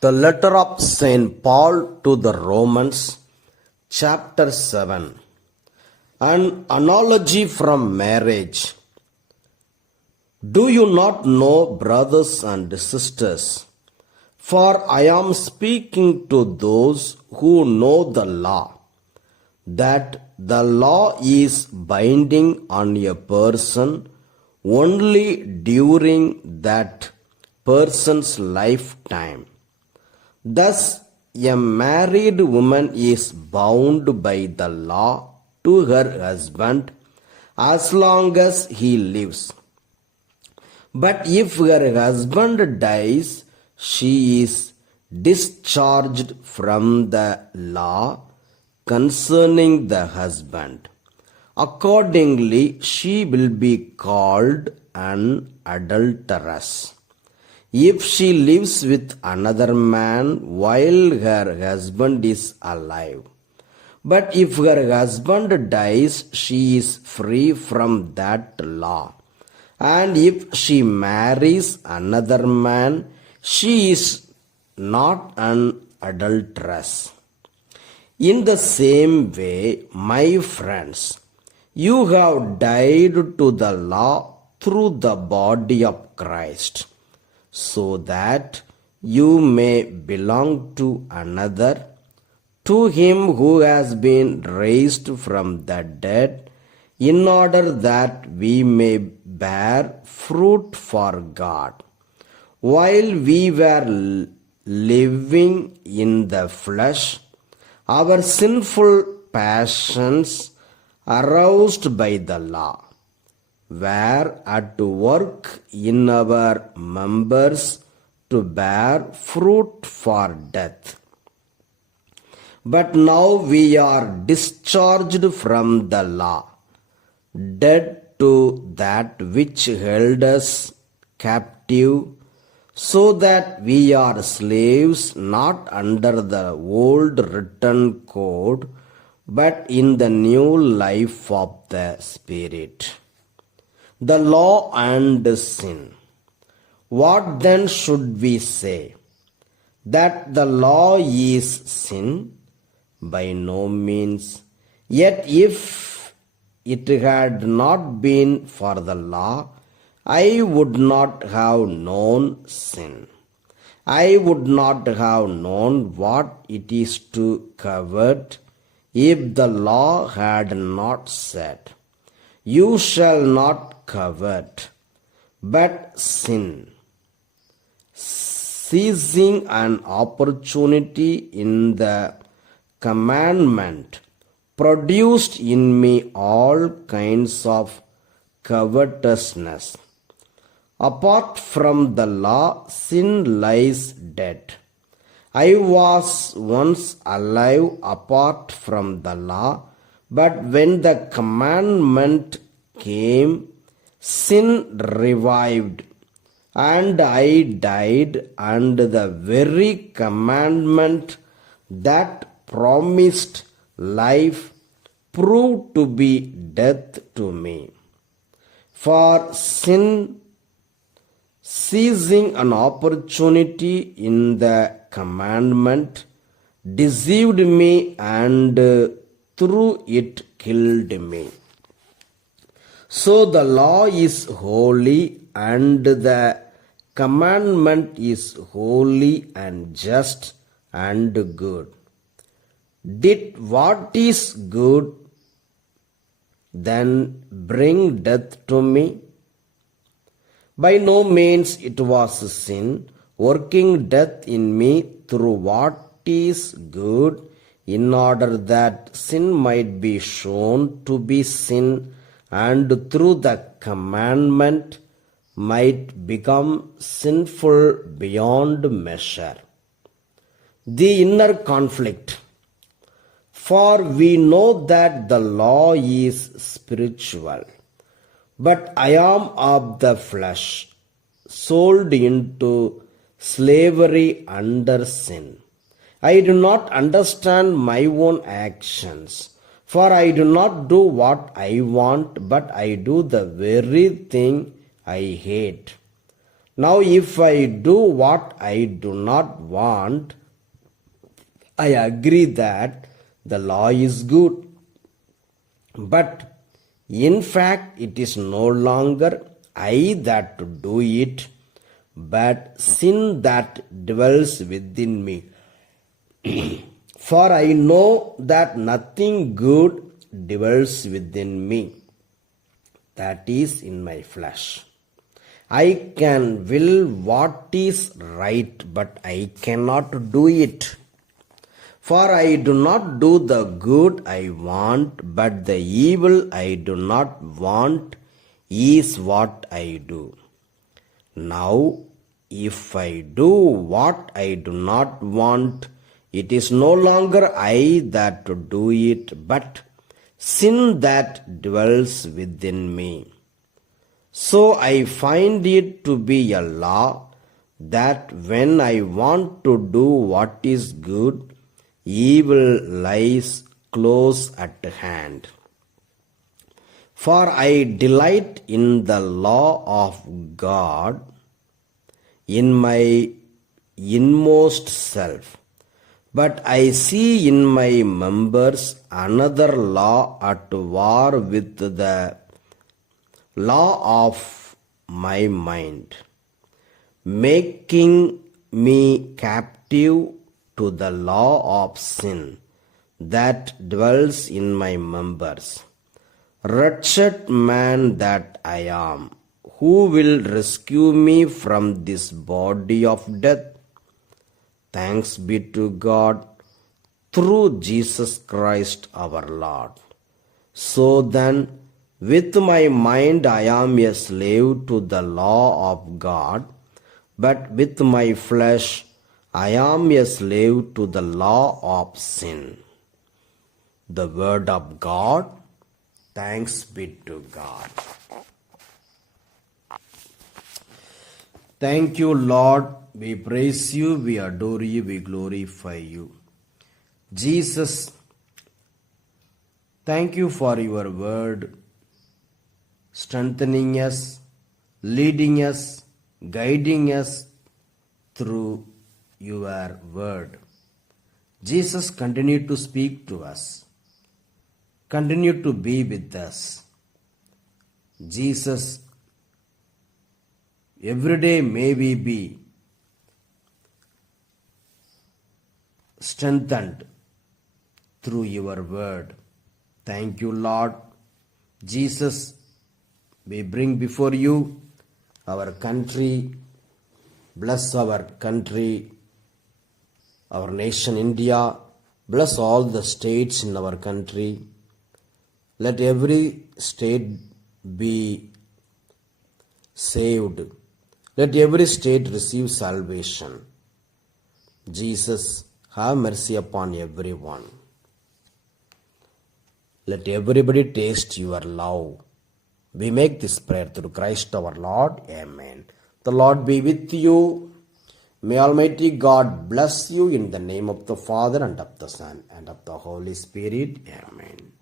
The letter of St. Paul to the Romans, chapter 7. An analogy from marriage. Do you not know, brothers and sisters? For I am speaking to those who know the law, that the law is binding on a person only during that person's lifetime. Thus, a married woman is bound by the law to her husband as long as he lives. But if her husband dies, she is discharged from the law concerning the husband. Accordingly, she will be called an adulteress if she lives with another man while her husband is alive. But if her husband dies, she is free from that law. And if she marries another man, she is not an adulteress. In the same way, my friends, you have died to the law through the body of Christ, so that you may belong to another, to him who has been raised from the dead, in order that we may bear fruit for God. While we were living in the flesh, our sinful passions, aroused by the law, were at work in our members to bear fruit for death. But now we are discharged from the law, dead to that which held us captive, so that we are slaves not under the old written code, but in the new life of the Spirit. The law and sin. What then should we say? That the law is sin? By no means. Yet if it had not been for the law, I would not have known sin. I would not have known what it is to covet if the law had not said, "You shall not covet." But sin, seizing an opportunity in the commandment, produced in me all kinds of covetousness. Apart from the law, sin lies dead. I was once alive apart from the law, but when the commandment came, sin revived, and I died, and the very commandment that promised life proved to be death to me. For sin, seizing an opportunity in the commandment, deceived me, and through it killed me. So the law is holy, and the commandment is holy and just and good. Did what is good then bring death to me? By no means. It was sin working death in me through what is good, in order that sin might be shown to be sin, and through the commandment might become sinful beyond measure. The inner conflict. For we know that the law is spiritual, but I am of the flesh, sold into slavery under sin. I do not understand my own actions, for I do not do what I want, but I do the very thing I hate. Now, if I do what I do not want, I agree that the law is good. But in fact, it is no longer I that do it, but sin that dwells within me. For I know that nothing good dwells within me, that is in my flesh. I can will what is right, but I cannot do it. For I do not do the good I want, but the evil I do not want is what I do. Now, if I do what I do not want, it is no longer I that do it, but sin that dwells within me. So I find it to be a law that when I want to do what is good, evil lies close at hand. For I delight in the law of God in my inmost self, but I see in my members another law at war with the law of my mind, making me captive to the law of sin that dwells in my members. Wretched man that I am, who will rescue me from this body of death? Thanks be to God through Jesus Christ our Lord. So then, with my mind I am a slave to the law of God, but with my flesh I am a slave to the law of sin. The word of God. Thanks be to God. Thank you, Lord. We praise you, we adore you, we glorify you. Jesus, thank you for your word, strengthening us, leading us, guiding us through your word. Jesus, continue to speak to us. Continue to be with us. Jesus, every day may we be strengthened through your word. Thank you, Lord. Jesus, we bring before you our country. Bless our country, our nation India. Bless all the states in our country. Let every state be saved. Let every state receive salvation. Jesus, have mercy upon everyone. Let everybody taste your love. We make this prayer through Christ our Lord. Amen. The Lord be with you. May Almighty God bless you in the name of the Father and of the Son and of the Holy Spirit. Amen.